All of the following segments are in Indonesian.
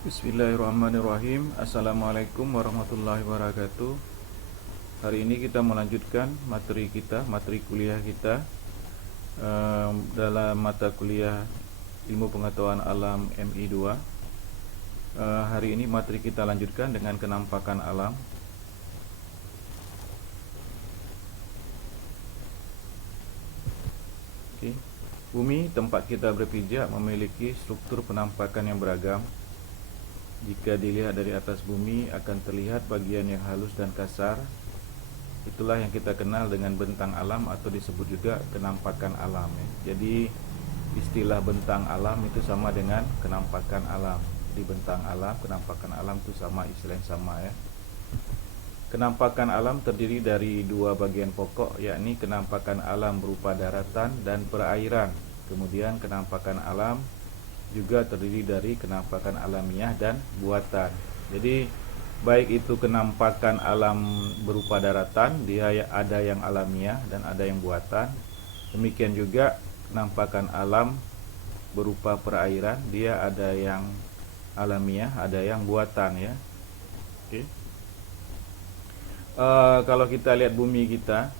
Bismillahirrahmanirrahim. Assalamualaikum warahmatullahi wabarakatuh. Hari ini kita melanjutkan materi kuliah kita dalam mata kuliah Ilmu Pengetahuan Alam MI 2. Hari ini materi kita lanjutkan dengan kenampakan alam. Oke. Bumi tempat kita berpijak memiliki struktur penampakan yang beragam. Jika dilihat dari atas bumi akan terlihat bagian yang halus dan kasar. Itulah yang kita kenal dengan bentang alam atau disebut juga kenampakan alam ya. Jadi istilah bentang alam itu sama dengan kenampakan alam. Di bentang alam, kenampakan alam itu sama, istilah yang sama ya. Kenampakan alam terdiri dari dua bagian pokok, yakni kenampakan alam berupa daratan dan perairan. Kemudian kenampakan alam juga terdiri dari kenampakan alamiah dan buatan. Jadi baik itu kenampakan alam berupa daratan, dia ada yang alamiah dan ada yang buatan. Demikian juga kenampakan alam berupa perairan, dia ada yang alamiah, ada yang buatan ya. Oke. Kalau kita lihat bumi kita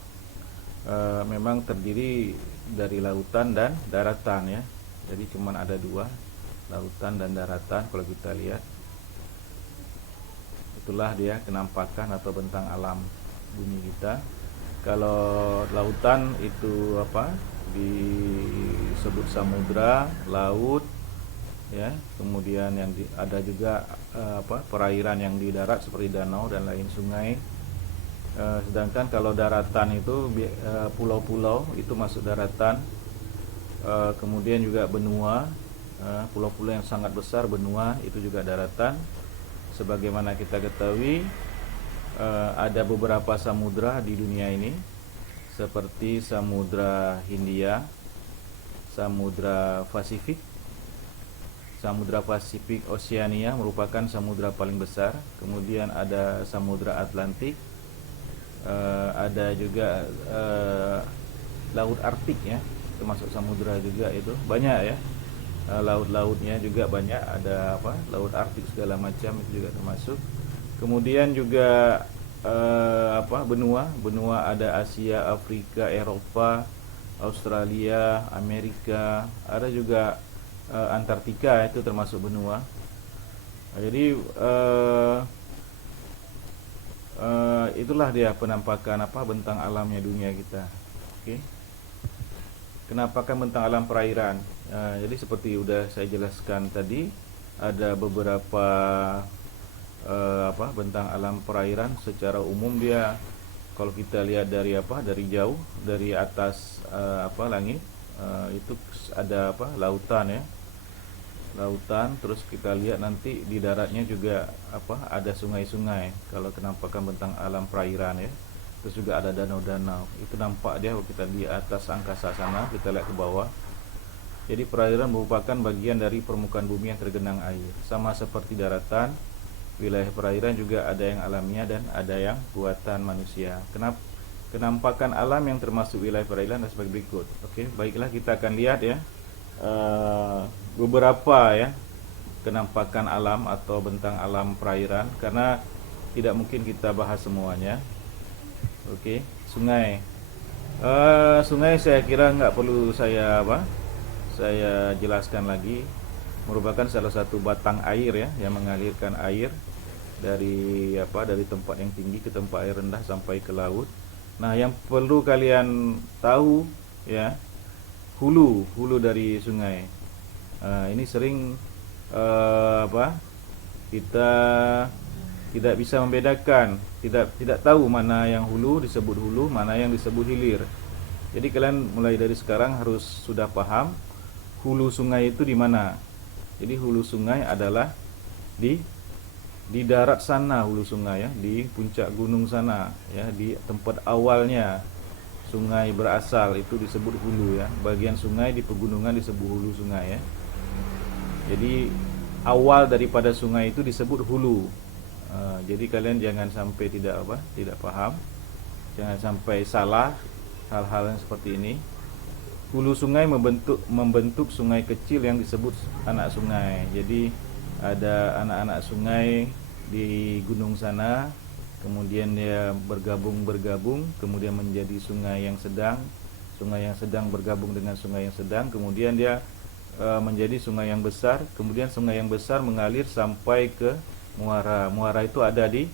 memang terdiri dari lautan dan daratan ya. Jadi cuman ada dua, lautan dan daratan. Kalau kita lihat, itulah dia kenampakan atau bentang alam bumi kita. Kalau lautan itu disebut samudra, laut ya. Kemudian yang ada juga perairan yang di darat seperti danau dan lain sungai. Sedangkan kalau daratan itu pulau-pulau itu masuk daratan. Kemudian juga benua, pulau-pulau yang sangat besar, benua itu juga daratan. Sebagaimana kita ketahui, ada beberapa samudra di dunia ini, seperti Samudra Hindia, Samudra Pasifik. Samudra Pasifik Oceania merupakan samudra paling besar. Kemudian ada Samudra Atlantik, ada juga Laut Arktik ya, termasuk samudra juga, itu banyak ya. Laut-lautnya juga banyak, ada Laut Arktik segala macam itu juga termasuk. Kemudian juga benua ada Asia, Afrika, Eropa, Australia, Amerika, ada juga Antartika, itu termasuk benua. Jadi itulah dia penampakan bentang alamnya dunia kita. Oke. Kenampakan bentang alam perairan. Jadi seperti udah saya jelaskan tadi, ada beberapa bentang alam perairan. Secara umum dia, kalau kita lihat dari jauh, dari atas langit, itu ada lautan ya. Lautan, terus kita lihat nanti di daratnya juga ada sungai-sungai. Kalau kenampakan bentang alam perairan ya. Terus juga ada danau-danau. Itu nampak dia kalau kita di atas angkasa sana, kita lihat ke bawah. Jadi perairan merupakan bagian dari permukaan bumi yang tergenang air. Sama seperti daratan, wilayah perairan juga ada yang alamiah dan ada yang buatan manusia. Kenampakan alam yang termasuk wilayah perairan adalah sebagai berikut. Oke, baiklah kita akan lihat ya beberapa ya kenampakan alam atau bentang alam perairan, karena tidak mungkin kita bahas semuanya. Oke, sungai. Sungai saya kira nggak perlu saya jelaskan lagi. Merupakan salah satu batang air ya, yang mengalirkan air dari tempat yang tinggi ke tempat air rendah sampai ke laut. Nah, yang perlu kalian tahu ya, hulu dari sungai. Ini sering kita tidak bisa membedakan, tidak tahu mana yang hulu disebut hulu, mana yang disebut hilir. Jadi kalian mulai dari sekarang harus sudah paham hulu sungai itu di mana. Jadi hulu sungai adalah di darat sana, hulu sungai ya, di puncak gunung sana ya, di tempat awalnya sungai berasal itu disebut hulu ya. Bagian sungai di pegunungan disebut hulu sungai ya. Jadi awal daripada sungai itu disebut hulu. Jadi kalian jangan sampai tidak paham, jangan sampai salah hal-hal yang seperti ini. Hulu sungai membentuk sungai kecil yang disebut anak sungai. Jadi ada anak-anak sungai di gunung sana, kemudian dia bergabung, kemudian menjadi sungai yang sedang bergabung dengan sungai yang sedang, kemudian dia menjadi sungai yang besar, kemudian sungai yang besar mengalir sampai ke muara. Muara itu ada di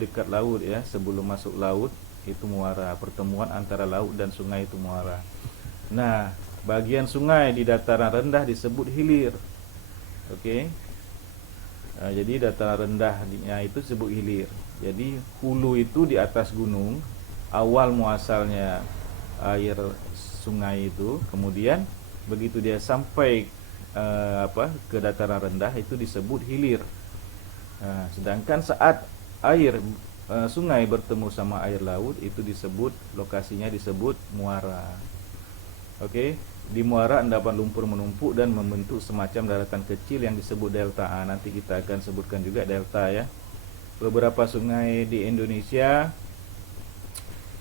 dekat laut ya, sebelum masuk laut itu muara. Pertemuan antara laut dan sungai itu muara. Nah, bagian sungai di dataran rendah disebut hilir. Oke. Nah, jadi dataran rendahnya itu disebut hilir. Jadi hulu itu di atas gunung, awal muasalnya air sungai itu, kemudian begitu dia sampai ke dataran rendah itu disebut hilir. Nah, sedangkan saat air sungai bertemu sama air laut itu lokasinya disebut muara. Oke, di muara endapan lumpur menumpuk dan membentuk semacam daratan kecil yang disebut delta. Nanti kita akan sebutkan juga delta ya. Beberapa sungai di Indonesia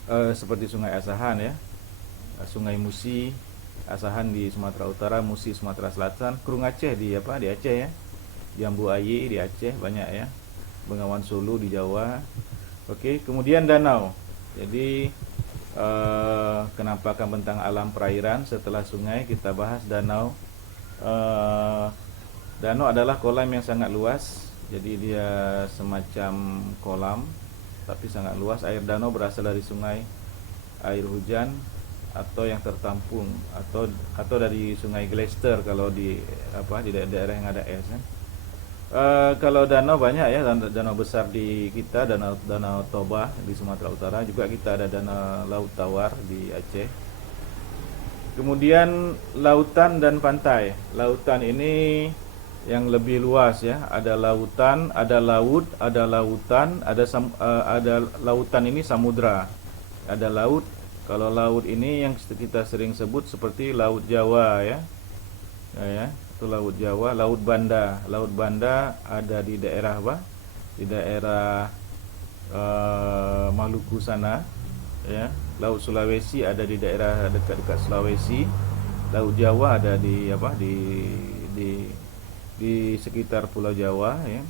seperti Sungai Asahan ya, Sungai Musi, Asahan di Sumatera Utara, Musi Sumatera Selatan, Krung Aceh di Aceh ya, Jambu Aye di Aceh banyak ya, Bengawan Solo di Jawa. Oke, kemudian danau. Jadi kenampakan bentang alam perairan setelah sungai kita bahas danau. Danau adalah kolam yang sangat luas, jadi dia semacam kolam tapi sangat luas. Air danau berasal dari sungai, air hujan atau yang tertampung atau dari sungai Glester kalau di daerah yang ada es kan. Kalau danau banyak ya, danau besar di kita, danau Toba di Sumatera Utara, juga kita ada danau Laut Tawar di Aceh. Kemudian lautan dan pantai. Lautan ini yang lebih luas ya, ada lautan, ada laut, ada lautan, ada lautan ini samudra, ada laut. Kalau laut ini yang kita sering sebut seperti Laut Jawa ya, itu Laut Jawa. Laut Banda ada di daerah di daerah Maluku sana ya. Laut Sulawesi ada di daerah dekat-dekat Sulawesi. Laut Jawa ada di sekitar Pulau Jawa ya.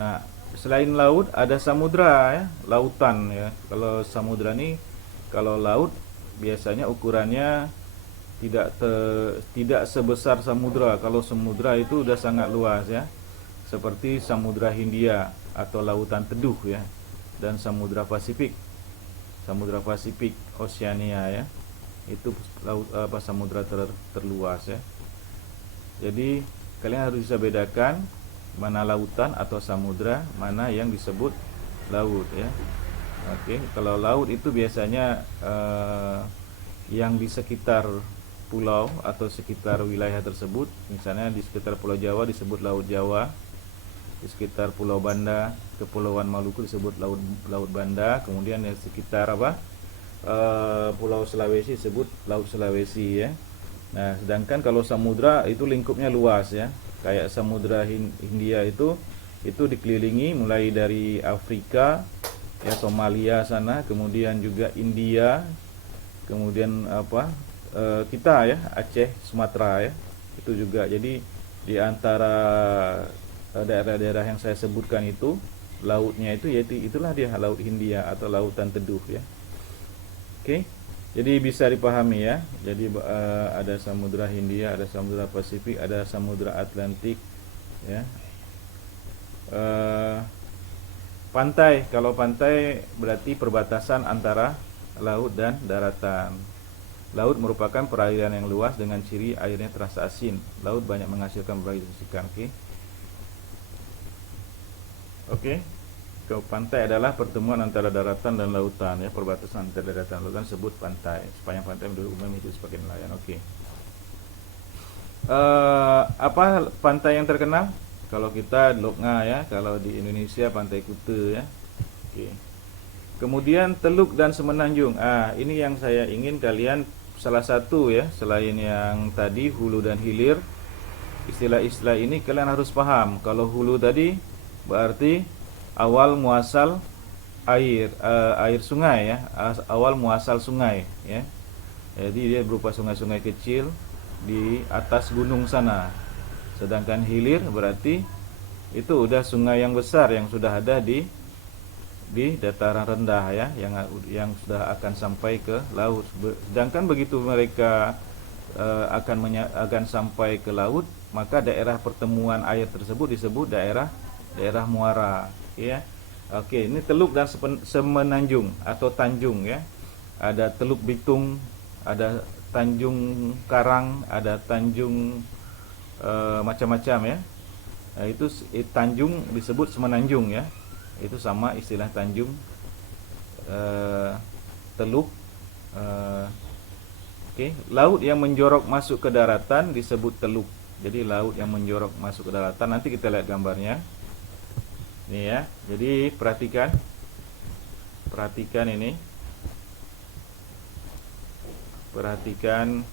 Nah, selain laut ada samudra ya, lautan ya. Kalau samudra ini, kalau laut biasanya ukurannya tidak sebesar samudra. Kalau samudra itu udah sangat luas ya, seperti Samudra Hindia atau Lautan Teduh ya, dan Samudra Pasifik, Oceania ya, itu samudra terluas ya. Jadi kalian harus bisa bedakan mana lautan atau samudra, mana yang disebut laut ya. Oke, kalau laut itu biasanya yang di sekitar pulau atau sekitar wilayah tersebut. Misalnya di sekitar Pulau Jawa disebut Laut Jawa, di sekitar Pulau Banda, Kepulauan Maluku disebut Laut Banda, kemudian di sekitar Pulau Sulawesi disebut Laut Sulawesi ya. Nah, sedangkan kalau samudra itu lingkupnya luas ya. Kayak Samudra Hindia itu dikelilingi mulai dari Afrika ya, Somalia sana, kemudian juga India, kemudian kita ya, Aceh, Sumatera ya, itu juga. Jadi di antara daerah-daerah yang saya sebutkan itu, lautnya itu yaitu itulah dia Laut Hindia atau Lautan Teduh ya. Oke, jadi bisa dipahami ya. Jadi ada Samudra Hindia, ada Samudra Pasifik, ada Samudra Atlantik ya. Pantai, kalau pantai berarti perbatasan antara laut dan daratan. Laut merupakan perairan yang luas dengan ciri airnya terasa asin. Laut banyak menghasilkan berbagai jenis ikan. Oke. Pantai adalah pertemuan antara daratan dan lautan ya, perbatasan antara daratan dan lautan sebut pantai. Sepanjang pantai menurut umum itu sebagai nelayan. Oke. Apa pantai yang terkenal? Kalau kita Loknga ya, kalau di Indonesia Pantai Kuta ya. Oke. Kemudian Teluk dan Semenanjung. Ini yang saya ingin kalian salah satu ya, selain yang tadi hulu dan hilir. Istilah-istilah ini kalian harus paham. Kalau hulu tadi berarti awal muasal air sungai ya, awal muasal sungai ya. Jadi dia berupa sungai-sungai kecil di atas gunung sana. Sedangkan hilir berarti itu udah sungai yang besar yang sudah ada di dataran rendah ya, yang sudah akan sampai ke laut. Sedangkan begitu mereka akan sampai ke laut, maka daerah pertemuan air tersebut disebut daerah muara ya. Oke, ini teluk dan semenanjung atau tanjung ya. Ada Teluk Bitung, ada Tanjung Karang, ada Tanjung macam-macam ya. Itu tanjung disebut semenanjung ya. Itu sama istilah tanjung, teluk. Oke, laut yang menjorok masuk ke daratan disebut teluk. Jadi laut yang menjorok masuk ke daratan, nanti kita lihat gambarnya. Ini ya. Jadi perhatikan ini. Perhatikan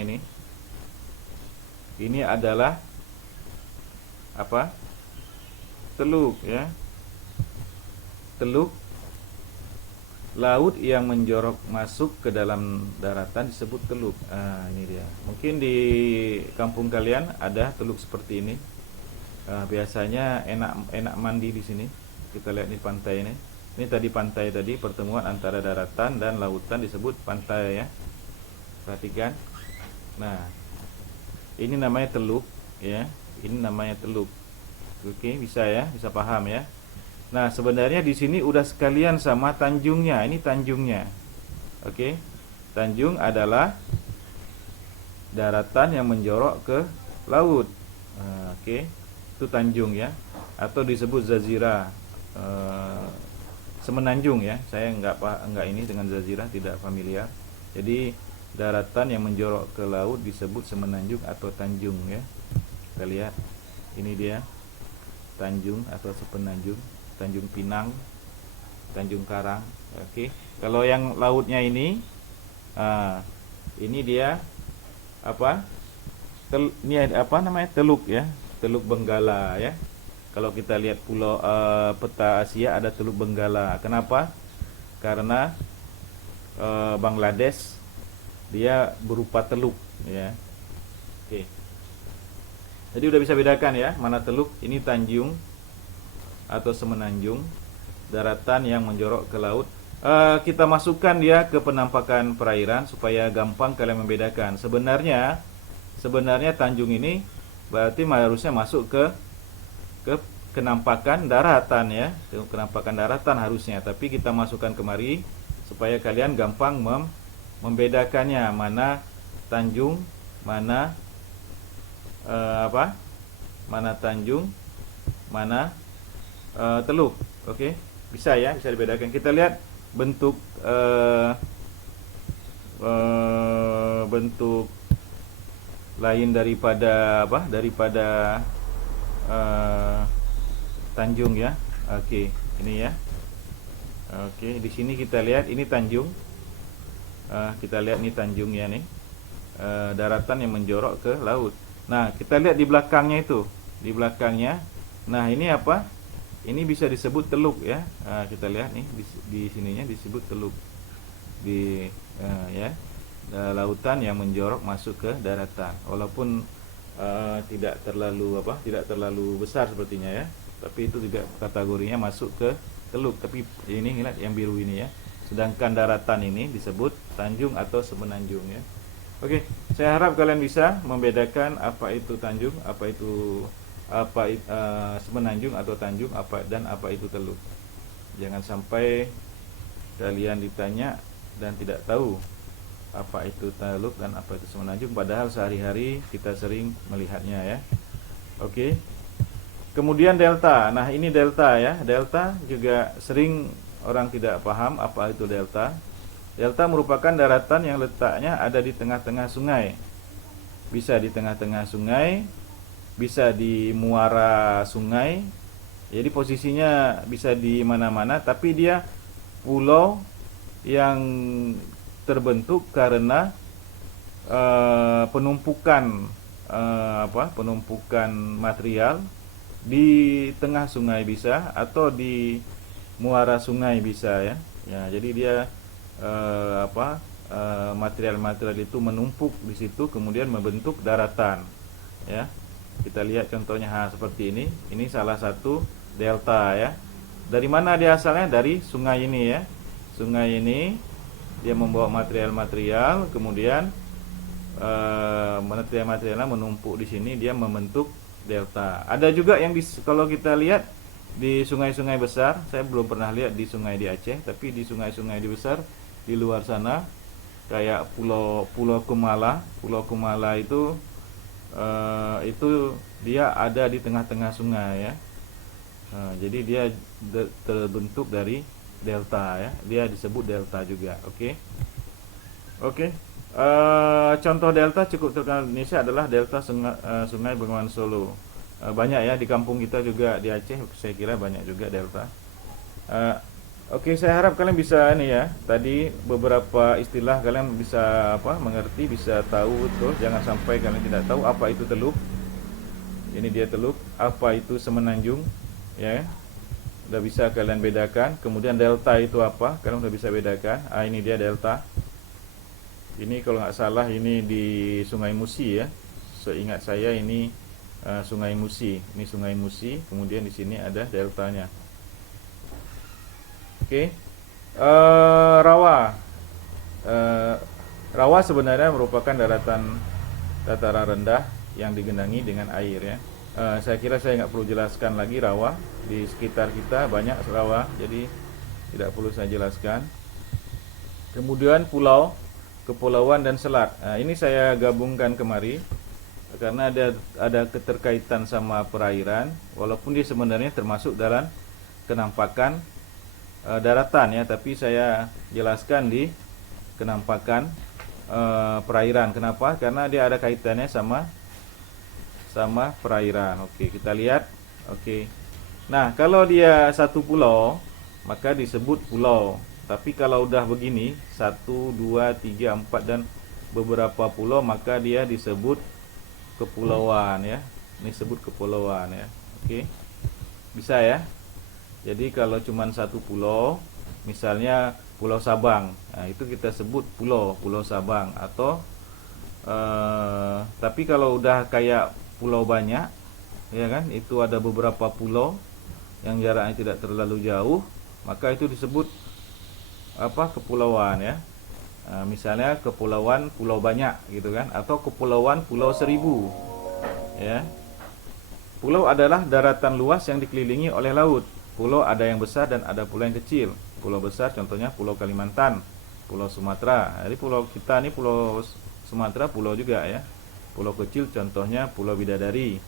ini. Ini adalah apa? Teluk ya. Teluk. Laut yang menjorok masuk ke dalam daratan disebut teluk. Ini dia. Mungkin di kampung kalian ada teluk seperti ini. Biasanya enak mandi di sini. Kita lihat di pantai ini. Ini tadi pantai tadi, pertemuan antara daratan dan lautan disebut pantai ya. Perhatikan. Nah, ini namanya teluk ya. Ini namanya teluk. Oke, bisa ya, bisa paham ya. Nah, sebenarnya di sini udah sekalian sama tanjungnya. Ini tanjungnya. Oke. Tanjung adalah daratan yang menjorok ke laut. Oke. Itu tanjung ya. Atau disebut zazirah. Semenanjung ya. Saya enggak ini dengan zazirah tidak familiar. Jadi daratan yang menjorok ke laut disebut semenanjung atau tanjung ya. Kita lihat. Ini dia. Tanjung atau sepenanjung. Tanjung Pinang, Tanjung Karang. Oke. Kalau yang lautnya ini dia apa? Ini apa namanya? Teluk ya. Teluk Benggala ya. Kalau kita lihat pulau peta Asia ada Teluk Benggala. Kenapa? Karena Bangladesh dia berupa teluk ya. Oke. Jadi udah bisa bedakan ya, mana teluk, ini tanjung atau semenanjung, daratan yang menjorok ke laut. Kita masukkan dia ke penampakan perairan supaya gampang kalian membedakan. Sebenarnya tanjung ini berarti harusnya masuk ke kenampakan daratan ya, ke kenampakan daratan harusnya. Tapi kita masukkan kemari supaya kalian gampang membedakannya, mana tanjung, mana mana tanjung, mana teluk. Oke, bisa ya, bisa dibedakan. Kita lihat bentuk bentuk lain daripada tanjung ya. Oke, ini ya. Oke, di sini kita lihat ini tanjung. Kita lihat ini tanjungnya nih. Daratan yang menjorok ke laut. Nah, kita lihat di belakangnya itu. Di belakangnya. Nah, ini apa? Ini bisa disebut teluk ya. Kita lihat nih di sininya disebut teluk. Ya. Lautan yang menjorok masuk ke daratan. Walaupun tidak terlalu besar sepertinya ya. Tapi itu juga kategorinya masuk ke teluk. Tapi ini lihat yang biru ini ya. Sedangkan daratan ini disebut tanjung atau semenanjung ya. Oke, saya harap kalian bisa membedakan apa itu tanjung, apa itu semenanjung atau tanjung, apa itu teluk. Jangan sampai kalian ditanya dan tidak tahu apa itu teluk dan apa itu semenanjung, padahal sehari-hari kita sering melihatnya ya. Oke. Kemudian delta. Nah, ini delta ya. Delta juga sering orang tidak paham apa itu delta. Delta merupakan daratan yang letaknya ada di tengah-tengah sungai. Bisa di tengah-tengah sungai, bisa di muara sungai. Jadi posisinya bisa di mana-mana, tapi dia pulau yang terbentuk karena penumpukan penumpukan material di tengah sungai bisa, atau di muara sungai bisa ya. Ya, jadi dia material-material itu menumpuk di situ kemudian membentuk daratan ya. Kita lihat contohnya seperti ini. Ini salah satu delta ya. Dari mana dia asalnya? Dari sungai ini ya. Sungai ini dia membawa material-material, kemudian material-materialnya menumpuk di sini, dia membentuk delta. Ada juga yang kalau kita lihat di sungai-sungai besar, saya belum pernah lihat di sungai di Aceh, tapi di sungai-sungai di besar di luar sana kayak Pulau Kumala. Pulau Kumala itu dia ada di tengah-tengah sungai ya. Jadi dia terbentuk dari delta ya. Dia disebut delta juga. Oke. Contoh delta cukup terkenal di Indonesia adalah delta Sungai Bengawan Solo. Banyak ya di kampung kita juga di Aceh, saya kira banyak juga delta. Saya harap kalian bisa ini ya. Tadi beberapa istilah kalian bisa mengerti, bisa tahu betul. Jangan sampai kalian tidak tahu apa itu teluk. Ini dia teluk, apa itu semenanjung, ya. Udah bisa kalian bedakan. Kemudian delta itu apa? Kalian udah bisa bedakan. Ini dia delta. Ini kalau nggak salah ini di Sungai Musi ya. Seingat saya ini Sungai Musi. Ini Sungai Musi. Kemudian di sini ada deltanya. Rawa. Rawa sebenarnya merupakan dataran rendah yang digenangi dengan air ya. Saya kira saya nggak perlu jelaskan lagi rawa. Di sekitar kita banyak rawa, jadi tidak perlu saya jelaskan. Kemudian pulau, kepulauan dan selat. Ini saya gabungkan kemari karena ada keterkaitan sama perairan, walaupun dia sebenarnya termasuk dalam kenampakan daratan ya, tapi saya jelaskan di kenampakan perairan. Kenapa? Karena dia ada kaitannya sama perairan. Kita lihat. Nah, kalau dia satu pulau, maka disebut pulau. Tapi kalau udah begini, 1, 2, 3, 4 dan beberapa pulau, maka dia disebut kepulauan ya. Ini disebut kepulauan ya. Bisa ya. Jadi kalau cuma satu pulau, misalnya Pulau Sabang, nah itu kita sebut Pulau Sabang. Atau tapi kalau udah kayak pulau banyak, ya kan, itu ada beberapa pulau yang jaraknya tidak terlalu jauh, maka itu disebut kepulauan ya. Misalnya kepulauan Pulau Banyak gitu kan, atau kepulauan Pulau Seribu ya. Pulau adalah daratan luas yang dikelilingi oleh laut. Pulau ada yang besar dan ada pulau yang kecil. Pulau besar contohnya Pulau Kalimantan, Pulau Sumatera. Jadi pulau kita ini Pulau Sumatera pulau juga ya. Pulau kecil contohnya Pulau Bidadari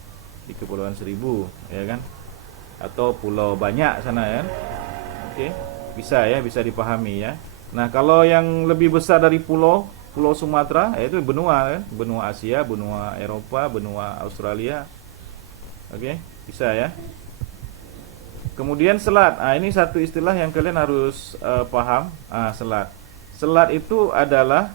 di Kepulauan Seribu, ya kan? Atau Pulau Banyak sana ya. Bisa ya, bisa dipahami ya. Nah, kalau yang lebih besar dari Pulau Sumatera, yaitu benua kan? Benua Asia, benua Eropa, benua Australia. Bisa ya. Kemudian selat. Ini satu istilah yang kalian harus paham. Selat. Selat itu adalah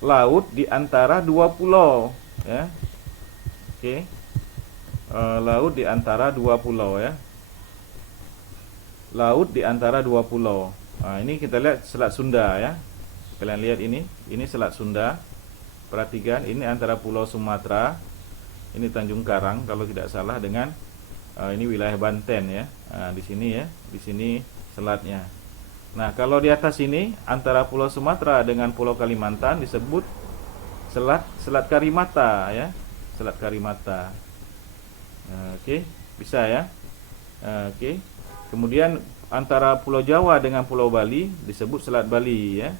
laut di antara dua pulau, ya. Laut di antara dua pulau ya. Laut di antara dua pulau. Ini kita lihat Selat Sunda ya. Kalian lihat ini Selat Sunda. Perhatikan, ini antara Pulau Sumatera, ini Tanjung Karang kalau tidak salah, dengan ini wilayah Banten ya. Di sini ya, di sini selatnya. Nah, kalau di atas ini antara Pulau Sumatera dengan Pulau Kalimantan disebut Selat Karimata ya. Selat Karimata. Bisa ya. Kemudian antara Pulau Jawa dengan Pulau Bali disebut Selat Bali ya.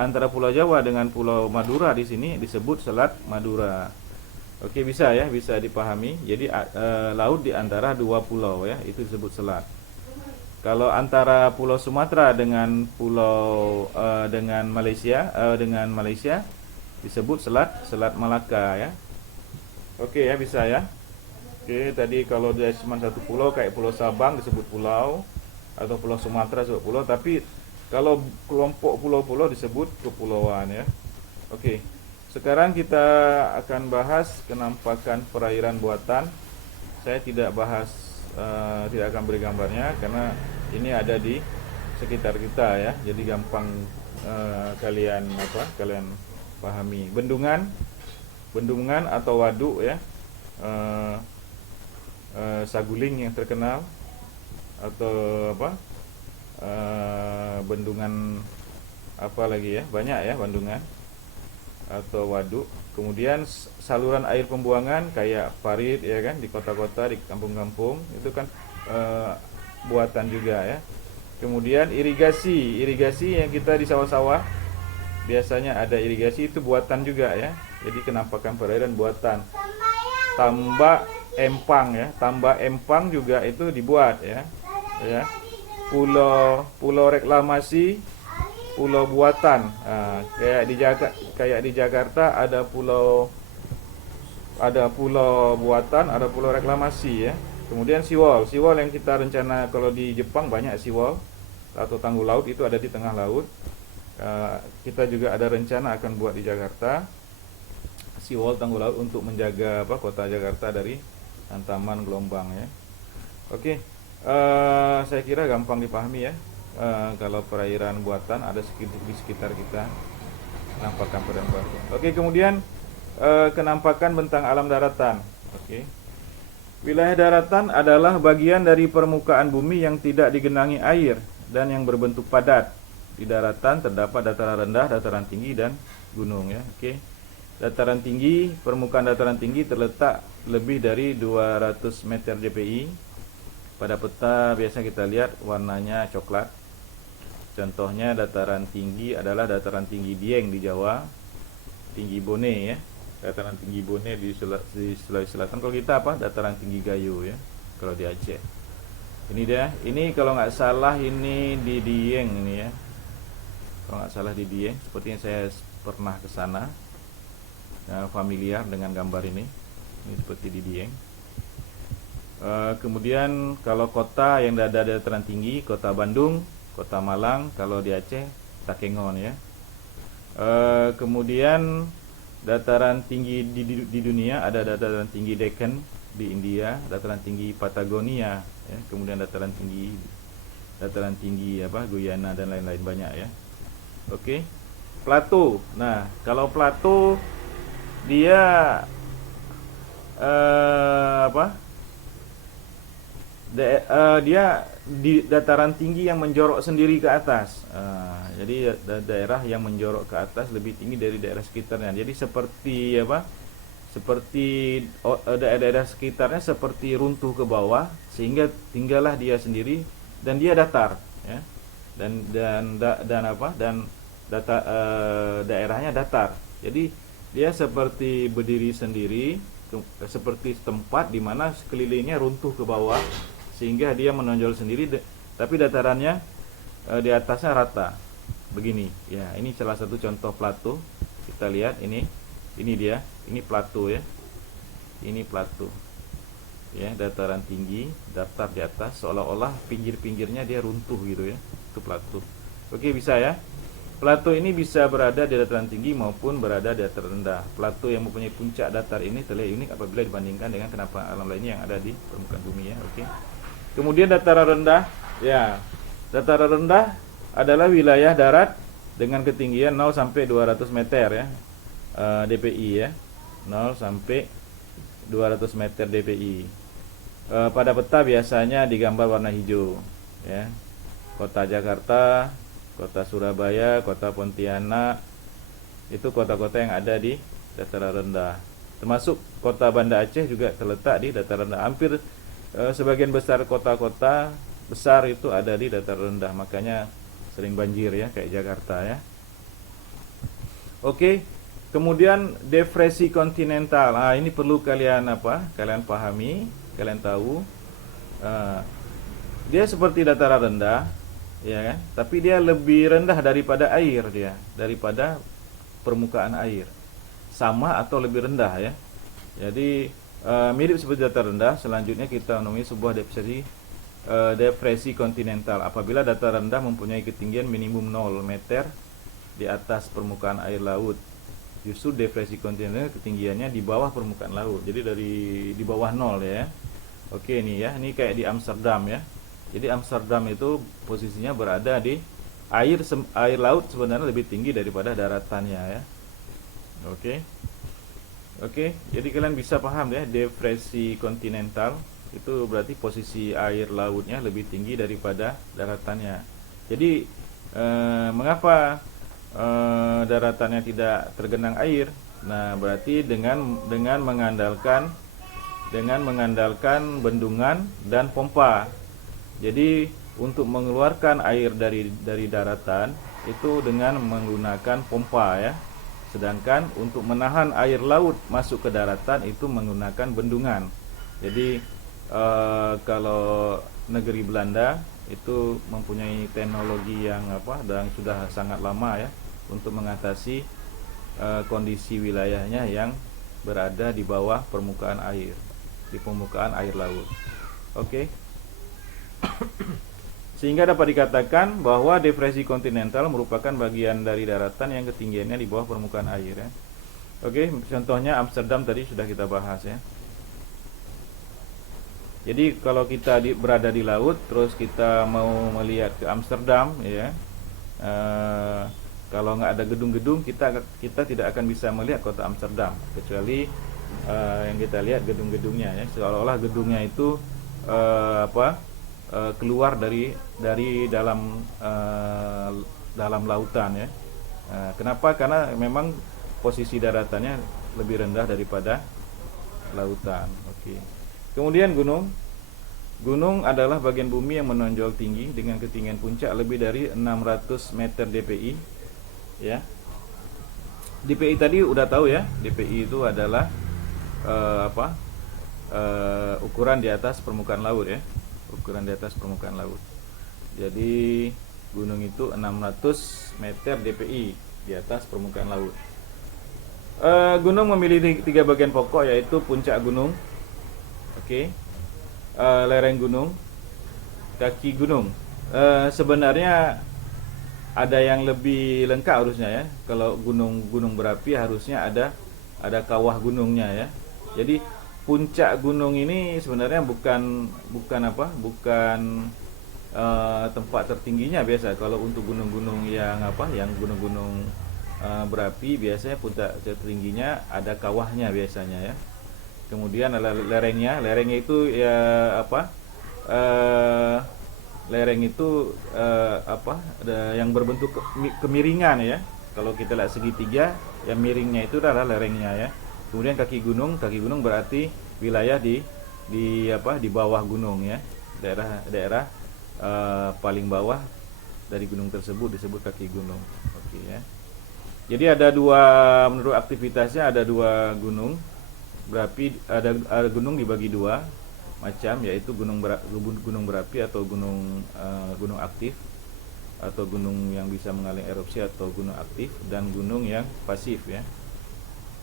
Antara Pulau Jawa dengan Pulau Madura di sini disebut Selat Madura. Bisa ya, bisa dipahami. Jadi laut di antara dua pulau ya, itu disebut selat. Kalau antara Pulau Sumatera dengan dengan Malaysia disebut Selat Malaka ya. Ya, bisa ya. Tadi kalau dia cuma satu pulau kayak Pulau Sabang disebut pulau, atau Pulau Sumatera disebut pulau, tapi kalau kelompok pulau-pulau disebut kepulauan ya. Sekarang kita akan bahas kenampakan perairan buatan. Saya tidak bahas tidak akan beri gambarnya karena ini ada di sekitar kita ya. Jadi gampang kalian pahami. Bendungan atau waduk ya. Saguling yang terkenal, atau bendungan apa lagi ya, banyak ya bendungan atau waduk. Kemudian saluran air pembuangan kayak parit ya kan, di kota-kota, di kampung-kampung itu kan buatan juga ya. Kemudian irigasi yang kita di sawah-sawah biasanya ada irigasi, itu buatan juga ya. Jadi kenampakan perairan buatan. Tambak empang juga itu dibuat ya. Pulau reklamasi, pulau buatan. Kayak di Jakarta ada pulau buatan, ada pulau reklamasi ya. Kemudian seawall yang kita rencana, kalau di Jepang banyak seawall atau tanggul laut, itu ada di tengah laut. Kita juga ada rencana akan buat di Jakarta seawall tanggul laut untuk menjaga kota Jakarta dari hantaman gelombang ya. Oke, saya kira gampang dipahami ya. Kalau perairan buatan ada di sekitar kita, kenampakan perairan buatan. Oke, kemudian kenampakan bentang alam daratan. Oke. Wilayah daratan adalah bagian dari permukaan bumi yang tidak digenangi air dan yang berbentuk padat. Di daratan terdapat dataran rendah, dataran tinggi, dan gunung ya. Oke. Dataran tinggi, permukaan dataran tinggi terletak lebih dari 200 meter dpi. Pada peta biasa kita lihat warnanya coklat. Contohnya dataran tinggi adalah dataran tinggi Dieng di Jawa, tinggi Bone ya. Dataran tinggi Bone di Sulawesi Selatan. Kalau kita dataran tinggi Gayo ya, kalau di Aceh. Ini dia. Ini kalau nggak salah ini di Dieng ini ya. Kalau nggak salah di Dieng. Sepertinya saya pernah ke sana. Familiar dengan gambar ini seperti di Dieng. Kemudian kalau kota yang ada dataran tinggi, kota Bandung, kota Malang. Kalau di Aceh, Takengon ya. Kemudian dataran tinggi di dunia ada dataran tinggi Deccan di India, dataran tinggi Patagonia ya. Kemudian dataran tinggi Guyana dan lain-lain banyak ya. Oke. Plato. Nah, kalau plato dia dia di dataran tinggi yang menjorok sendiri ke atas. Jadi daerah yang menjorok ke atas lebih tinggi dari daerah sekitarnya. Jadi seperti daerah sekitarnya seperti runtuh ke bawah, sehingga tinggallah dia sendiri dan dia datar ya. Daerahnya datar. Jadi dia seperti berdiri sendiri, seperti tempat di mana sekelilingnya runtuh ke bawah, sehingga dia menonjol sendiri, tapi datarannya di atasnya rata. Begini ya, ini salah satu contoh plato. Kita lihat ini dia, ini plato ya. Ini plato ya, dataran tinggi, datar di atas, seolah-olah pinggir-pinggirnya dia runtuh gitu ya. Itu plato. Oke, bisa ya. Plato ini bisa berada di dataran tinggi maupun berada di dataran rendah. Plato yang mempunyai puncak datar ini terlihat unik apabila dibandingkan dengan kenampakan alam lainnya yang ada di permukaan bumi ya. Oke. Kemudian dataran rendah ya. Dataran rendah adalah wilayah darat dengan ketinggian 0 sampai 200 meter ya. DPI ya. 0 sampai 200 meter DPI. Pada peta biasanya digambar warna hijau ya. Kota Jakarta, kota Surabaya, kota Pontianak, itu kota-kota yang ada di dataran rendah. Termasuk kota Banda Aceh juga terletak di dataran rendah. Hampir sebagian besar kota-kota besar itu ada di dataran rendah. Makanya sering banjir ya, kayak Jakarta ya. Oke, kemudian depresi kontinental. Ini perlu kalian pahami, kalian tahu. Dia seperti dataran rendah ya kan, tapi dia lebih rendah daripada air, daripada permukaan air, sama atau lebih rendah ya. Jadi mirip seperti dataran rendah. Selanjutnya kita menemui sebuah depresi kontinental apabila dataran rendah mempunyai ketinggian minimum 0 meter di atas permukaan air laut. Justru depresi kontinental ketinggiannya di bawah permukaan laut, jadi di bawah 0 ya. Oke nih ya, ini kayak di Amsterdam ya. Jadi Amsterdam itu posisinya berada di air laut sebenarnya lebih tinggi daripada daratannya ya. Oke. Oke, jadi kalian bisa paham ya, depresi kontinental itu berarti posisi air lautnya lebih tinggi daripada daratannya. Jadi mengapa daratannya tidak tergenang air? Nah, berarti dengan mengandalkan bendungan dan pompa. Jadi untuk mengeluarkan air dari daratan itu dengan menggunakan pompa ya. Sedangkan untuk menahan air laut masuk ke daratan itu menggunakan bendungan. Jadi kalau negeri Belanda itu mempunyai teknologi yang dan sudah sangat lama ya untuk mengatasi kondisi wilayahnya yang berada di bawah permukaan air, di permukaan air laut. Oke. Sehingga dapat dikatakan bahwa depresi kontinental merupakan bagian dari daratan yang ketinggiannya di bawah permukaan air ya. Oke, contohnya Amsterdam tadi sudah kita bahas ya. Jadi kalau kita berada di laut terus kita mau melihat ke Amsterdam ya, kalau nggak ada gedung-gedung kita tidak akan bisa melihat kota Amsterdam kecuali yang kita lihat gedung-gedungnya ya, seolah-olah gedungnya itu keluar dari dalam lautan ya. Kenapa? Karena memang posisi daratannya lebih rendah daripada lautan. Oke. Kemudian gunung adalah bagian bumi yang menonjol tinggi dengan ketinggian puncak lebih dari 600 meter dpi ya. dpi tadi udah tahu ya, dpi itu adalah ukuran di atas permukaan laut ya, ukuran di atas permukaan laut. Jadi gunung itu 600 meter dpi di atas permukaan laut. Gunung memiliki 3 bagian pokok, yaitu puncak gunung, lereng gunung, kaki gunung. Sebenarnya ada yang lebih lengkap harusnya ya. Kalau gunung berapi harusnya ada kawah gunungnya ya. Jadi puncak gunung ini sebenarnya bukan tempat tertingginya biasa. Kalau untuk gunung-gunung yang gunung-gunung berapi biasanya puncak tertingginya ada kawahnya biasanya ya. Kemudian ada lerengnya itu lereng itu yang berbentuk kemiringan ya. Kalau kita lihat segitiga, yang miringnya itu adalah lerengnya ya. Kemudian kaki gunung berarti wilayah di bawah gunung ya, daerah paling bawah dari gunung tersebut disebut kaki gunung. Oke ya. Jadi menurut aktivitasnya ada 2 gunung berapi, ada gunung dibagi 2 macam, yaitu gunung berapi atau gunung aktif, atau gunung yang bisa mengalami erupsi atau gunung aktif, dan gunung yang pasif ya.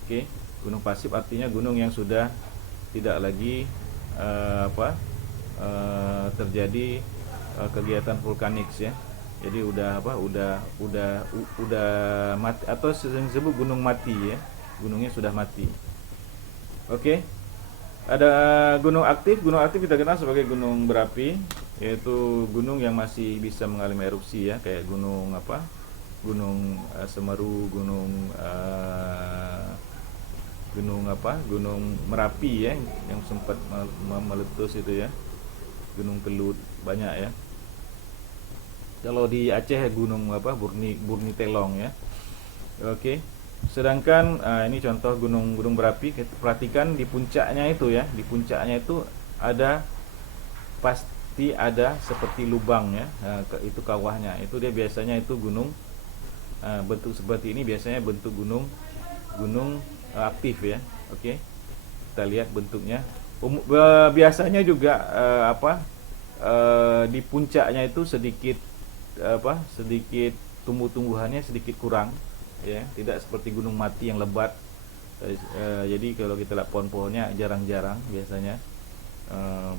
Oke, gunung pasif artinya gunung yang sudah tidak lagi terjadi kegiatan vulkanik ya. Jadi udah mati, atau disebut gunung mati ya. Gunungnya sudah mati. Oke. Ada gunung aktif kita kenal sebagai gunung berapi, yaitu gunung yang masih bisa mengalami erupsi ya, kayak gunung Semeru, gunung Merapi ya, yang sempat meletus itu ya, gunung Kelut banyak ya. Kalau di Aceh gunung Burni Telong ya. Oke. Sedangkan ini contoh gunung berapi. Perhatikan di puncaknya itu ya, di puncaknya itu pasti ada seperti lubang ya. Itu kawahnya. Itu dia biasanya itu gunung bentuk seperti ini, biasanya bentuk gunung aktif ya. Oke. Kita lihat bentuknya. Biasanya juga di puncaknya itu sedikit tumbuh-tumbuhannya sedikit kurang ya, tidak seperti gunung mati yang lebat. Jadi kalau kita lihat pohon-pohonnya jarang-jarang biasanya,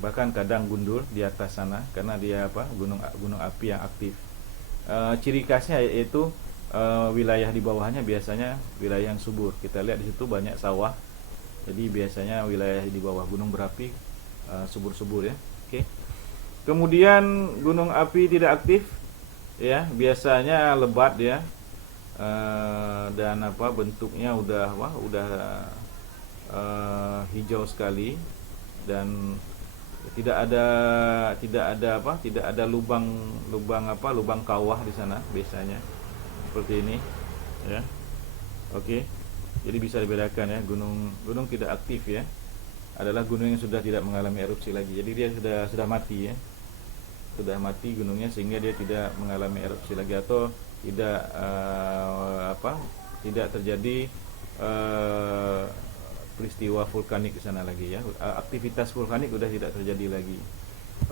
bahkan kadang gundul di atas sana karena dia gunung api yang aktif. Ciri khasnya yaitu wilayah di bawahnya biasanya wilayah yang subur. Kita lihat di situ banyak sawah. Jadi biasanya wilayah di bawah gunung berapi subur-subur ya. Oke. Kemudian gunung api tidak aktif ya, biasanya lebat ya. Dan bentuknya udah hijau sekali, dan tidak ada lubang kawah di sana biasanya, seperti ini ya. Oke. Jadi bisa dibedakan ya, gunung tidak aktif ya adalah gunung yang sudah tidak mengalami erupsi lagi. Jadi dia sudah mati ya. Sudah mati gunungnya, sehingga dia tidak mengalami erupsi lagi, atau tidak terjadi peristiwa vulkanik di sana lagi ya. Aktivitas vulkanik udah tidak terjadi lagi.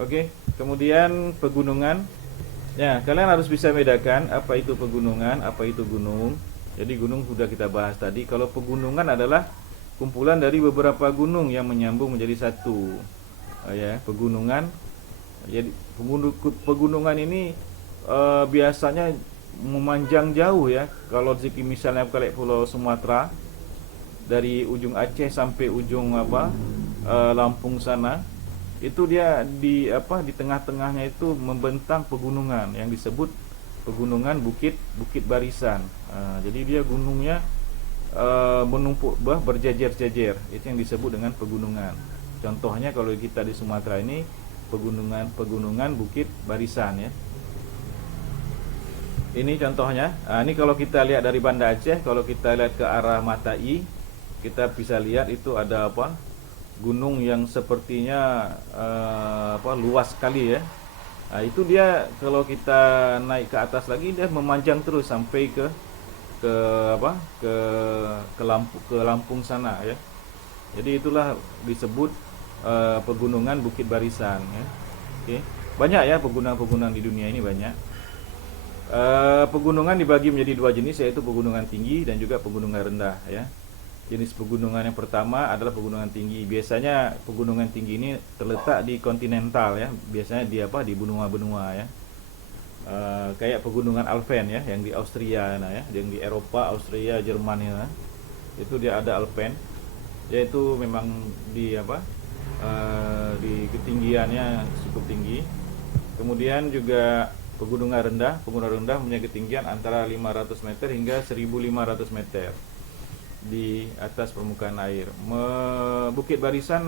Oke, kemudian pegunungan. Ya, kalian harus bisa bedakan apa itu pegunungan, apa itu gunung. Jadi gunung sudah kita bahas tadi. Kalau pegunungan adalah kumpulan dari beberapa gunung yang menyambung menjadi satu. Ya, pegunungan. Jadi pegunungan ini biasanya memanjang jauh ya. Kalau misalnya kalian Pulau Sumatera, dari ujung Aceh sampai ujung Lampung sana, itu dia di tengah-tengahnya itu membentang pegunungan yang disebut pegunungan Bukit Barisan. Jadi dia gunungnya menumpuk berjejer-jejer, itu yang disebut dengan pegunungan. Contohnya kalau kita di Sumatera ini pegunungan Bukit Barisan ya. Ini contohnya. Ini kalau kita lihat dari Banda Aceh, kalau kita lihat ke arah Matai, kita bisa lihat itu ada gunung yang sepertinya luas sekali ya. Itu dia kalau kita naik ke atas lagi, dia memanjang terus sampai ke Lampung sana ya. Jadi itulah disebut pegunungan Bukit Barisan ya. Oke. Banyak ya pegunungan di dunia ini, banyak. Pegunungan dibagi menjadi dua jenis, yaitu pegunungan tinggi dan juga pegunungan rendah ya. Jenis pegunungan yang pertama adalah pegunungan tinggi. Biasanya pegunungan tinggi ini terletak di kontinental ya. Biasanya di benua-benua ya. Kayak pegunungan Alpen ya, yang di Austria ya, yang di Eropa, Austria, Jerman ya. Itu dia ada Alpen. Yaitu memang di ketinggiannya cukup tinggi. Kemudian juga pegunungan rendah punya ketinggian antara 500 meter hingga 1500 meter di atas permukaan air. Bukit Barisan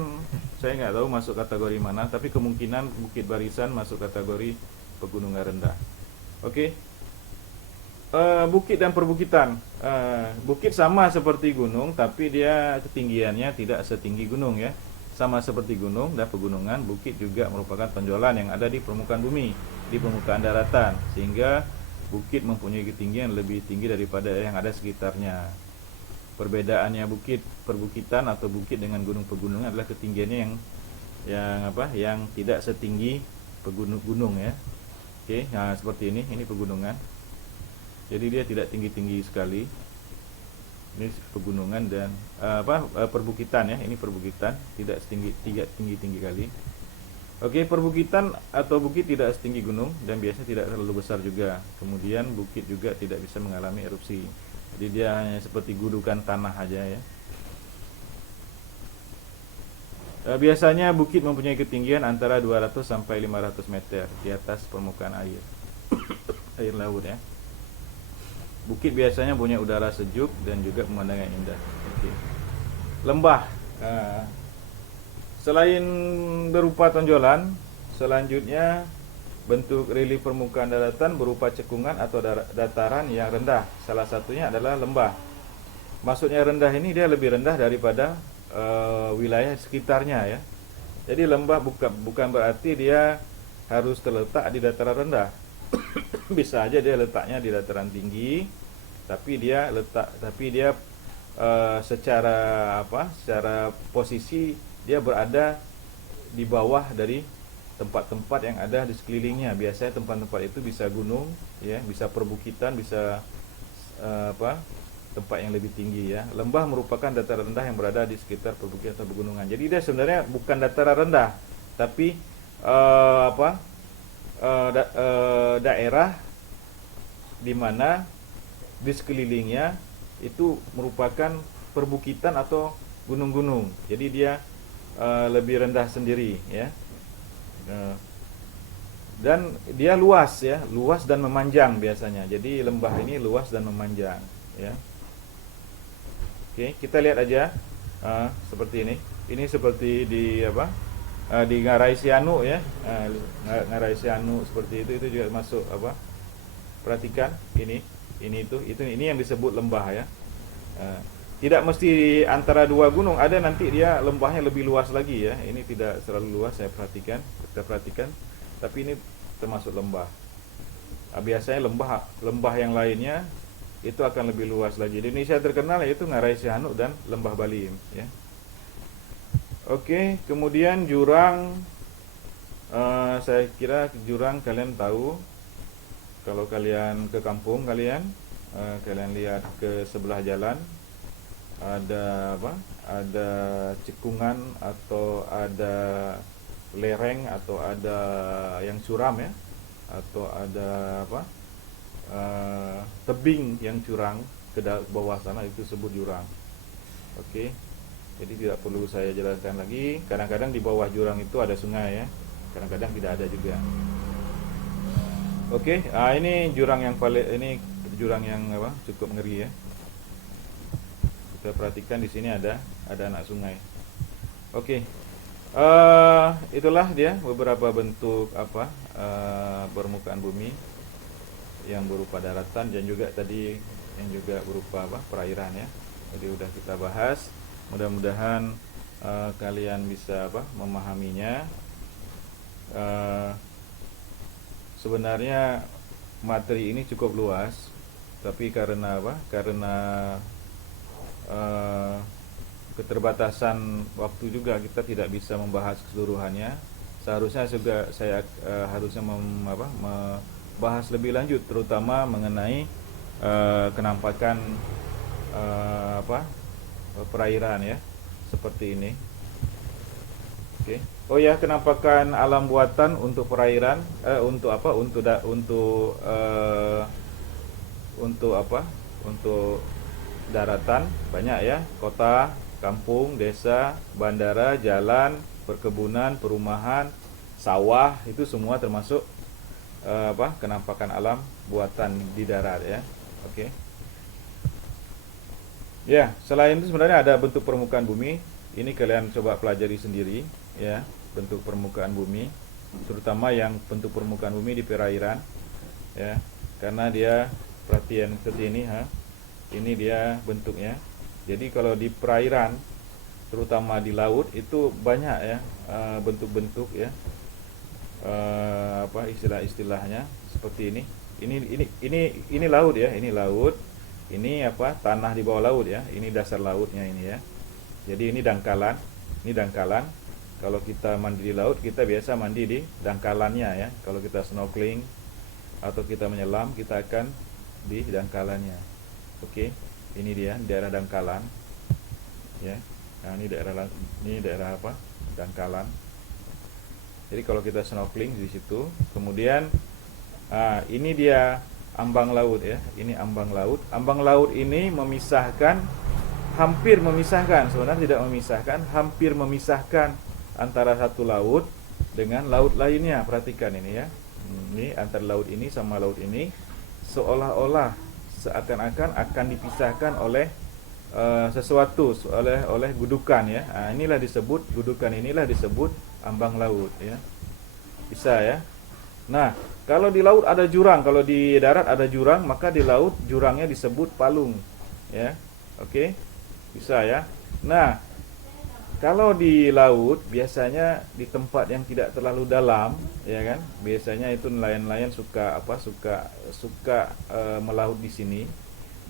saya nggak tahu masuk kategori mana, tapi kemungkinan Bukit Barisan masuk kategori pegunungan rendah. Oke. Bukit dan perbukitan. Bukit sama seperti gunung, tapi dia ketinggiannya tidak setinggi gunung ya. Sama seperti gunung dan pegunungan, bukit juga merupakan tonjolan yang ada di permukaan bumi, di permukaan daratan, sehingga bukit mempunyai ketinggian lebih tinggi daripada yang ada sekitarnya. Perbedaannya perbukitan atau bukit dengan gunung pegunungan adalah ketinggiannya yang tidak setinggi gunung ya. Oke, nah seperti ini pegunungan. Jadi dia tidak tinggi-tinggi sekali. Ini pegunungan dan perbukitan ya. Ini perbukitan, tidak tinggi kali. Oke, perbukitan atau bukit tidak setinggi gunung dan biasanya tidak terlalu besar juga. Kemudian bukit juga tidak bisa mengalami erupsi. Jadi dia hanya seperti gudukan tanah aja ya. Biasanya bukit mempunyai ketinggian antara 200 sampai 500 meter di atas permukaan air. Air laut ya. Bukit biasanya punya udara sejuk dan juga pemandangan indah. Oke. Lembah. Selain berupa tonjolan, selanjutnya bentuk relief permukaan daratan berupa cekungan atau dataran yang rendah. Salah satunya adalah lembah. Maksudnya rendah ini dia lebih rendah daripada wilayah sekitarnya ya. Jadi lembah bukan berarti dia harus terletak di dataran rendah. Bisa aja dia letaknya di dataran tinggi, tapi dia secara posisi dia berada di bawah dari tempat-tempat yang ada di sekelilingnya. Biasanya tempat-tempat itu bisa gunung ya, bisa perbukitan, bisa tempat yang lebih tinggi ya. Lembah merupakan dataran rendah yang berada di sekitar perbukitan atau pegunungan. Jadi dia sebenarnya bukan dataran rendah, tapi daerah di mana di sekelilingnya itu merupakan perbukitan atau gunung-gunung. Jadi dia lebih rendah sendiri ya. Eh, dan dia luas ya, luas dan memanjang biasanya. Jadi lembah ini luas dan memanjang ya. Oke, kita lihat aja seperti ini. Ini seperti di apa? Di Ngarai Sianu ya. Ngarai Sianu seperti itu juga masuk apa? Perhatikan ini yang disebut lembah ya. Tidak mesti antara dua gunung, ada nanti dia lembahnya lebih luas lagi ya. Ini tidak terlalu luas, kita perhatikan. Tapi ini termasuk lembah. Biasanya lembah yang lainnya itu akan lebih luas lagi. Di Indonesia terkenal yaitu Ngarai Sihanu dan Lembah Balim ya. Oke, kemudian jurang, saya kira jurang kalian tahu. Kalau kalian ke kampung kalian lihat ke sebelah jalan ada apa? Ada cekungan atau ada lereng atau ada yang curam ya, atau ada apa? Tebing yang curang ke bawah sana, itu disebut jurang. Oke. Jadi tidak perlu saya jelaskan lagi. Kadang-kadang di bawah jurang itu ada sungai ya. Kadang-kadang tidak ada juga. Oke, ini jurang yang apa? Cukup ngeri ya. Kita perhatikan di sini ada anak sungai. Oke. Itulah dia beberapa bentuk apa? Permukaan bumi yang berupa daratan dan juga tadi yang juga berupa apa? Perairan ya. Jadi udah kita bahas. Mudah-mudahan kalian bisa apa? Memahaminya. Sebenarnya materi ini cukup luas, tapi karena apa? Karena keterbatasan waktu juga kita tidak bisa membahas keseluruhannya. Seharusnya juga saya harusnya membahas lebih lanjut, terutama mengenai kenampakan perairan ya, seperti ini. Oke. Oh ya, kenampakan alam buatan untuk perairan, untuk apa? Untuk daratan banyak ya, kota, kampung, desa, bandara, jalan, perkebunan, perumahan, sawah, itu semua termasuk kenampakan alam buatan di darat ya. Oke. Ya, selain itu sebenarnya ada bentuk permukaan bumi. Ini kalian coba pelajari sendiri ya, bentuk permukaan bumi, terutama yang bentuk permukaan bumi di perairan ya. Karena dia perhatian seperti ini Ini dia bentuknya. Jadi kalau di perairan, terutama di laut itu banyak ya bentuk-bentuk ya. Istilah-istilahnya seperti ini. Ini laut ya, ini laut. Ini tanah di bawah laut ya. Ini dasar lautnya ini ya. Jadi ini dangkalan. Kalau kita mandi di laut, kita biasa mandi di dangkalannya ya. Kalau kita snorkeling atau kita menyelam, kita akan di dangkalannya. Oke. Ini dia daerah dangkalan. Ya. Nah, ini daerah apa? Dangkalan. Jadi kalau kita snorkeling di situ, kemudian ini dia ambang laut ya. Ini ambang laut. Ambang laut ini hampir memisahkan, sebenarnya tidak memisahkan, hampir memisahkan antara satu laut dengan laut lainnya. Perhatikan ini ya. Ini antara laut ini sama laut ini seolah-olah seakan-akan akan dipisahkan oleh sesuatu, oleh gudukan ya. Inilah disebut gudukan, inilah disebut ambang laut ya. Bisa ya. Nah, kalau di laut ada jurang, kalau di darat ada jurang, maka di laut jurangnya disebut palung ya. Oke. Bisa ya. Nah, kalau di laut biasanya di tempat yang tidak terlalu dalam, ya kan? Biasanya itu nelayan-nelayan suka melaut di sini.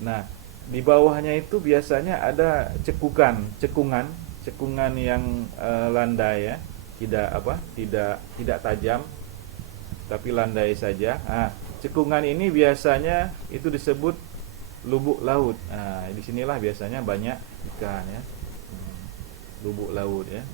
Nah, di bawahnya itu biasanya ada cekungan yang landai ya, tidak tajam, tapi landai saja. Nah, cekungan ini biasanya itu disebut lubuk laut. Nah, disinilah biasanya banyak ikan ya. Lubuk laut ya.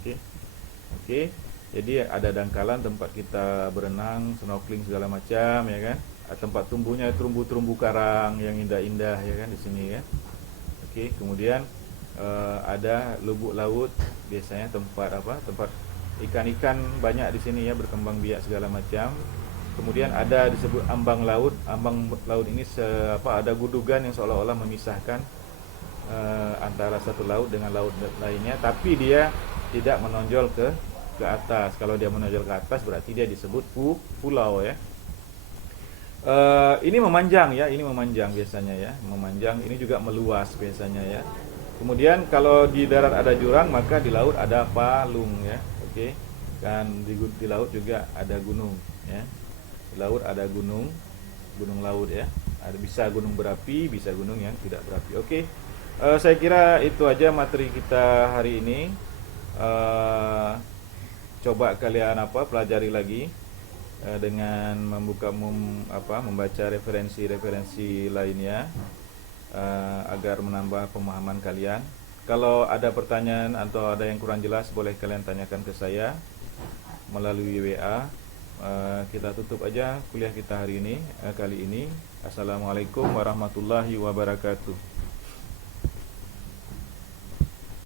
Oke. Jadi ada dangkalan tempat kita berenang, snorkeling segala macam ya kan. Tempat tumbuhnya terumbu-terumbu karang yang indah-indah ya kan di sini ya. Oke, kemudian ada lubuk laut, biasanya tempat ikan-ikan banyak di sini ya, berkembang biak segala macam. Kemudian ada disebut ambang laut. Ambang laut ini ada gudugan yang seolah-olah memisahkan antara satu laut dengan laut lainnya, tapi dia tidak menonjol ke atas. Kalau dia menonjol ke atas berarti dia disebut pulau ya. Ini memanjang ya, ini memanjang biasanya ya, memanjang. Ini juga meluas biasanya ya. Kemudian kalau di darat ada jurang, maka di laut ada palung ya. Oke. Dan di laut juga ada gunung ya. Di laut ada gunung laut ya. Ada bisa gunung berapi, bisa gunung yang tidak berapi. Oke. Saya kira itu aja materi kita hari ini. Coba kalian pelajari lagi dengan membaca referensi lainnya agar menambah pemahaman kalian. Kalau ada pertanyaan atau ada yang kurang jelas, boleh kalian tanyakan ke saya melalui WA. Kita tutup aja kuliah kita hari ini kali ini. Assalamualaikum warahmatullahi wabarakatuh.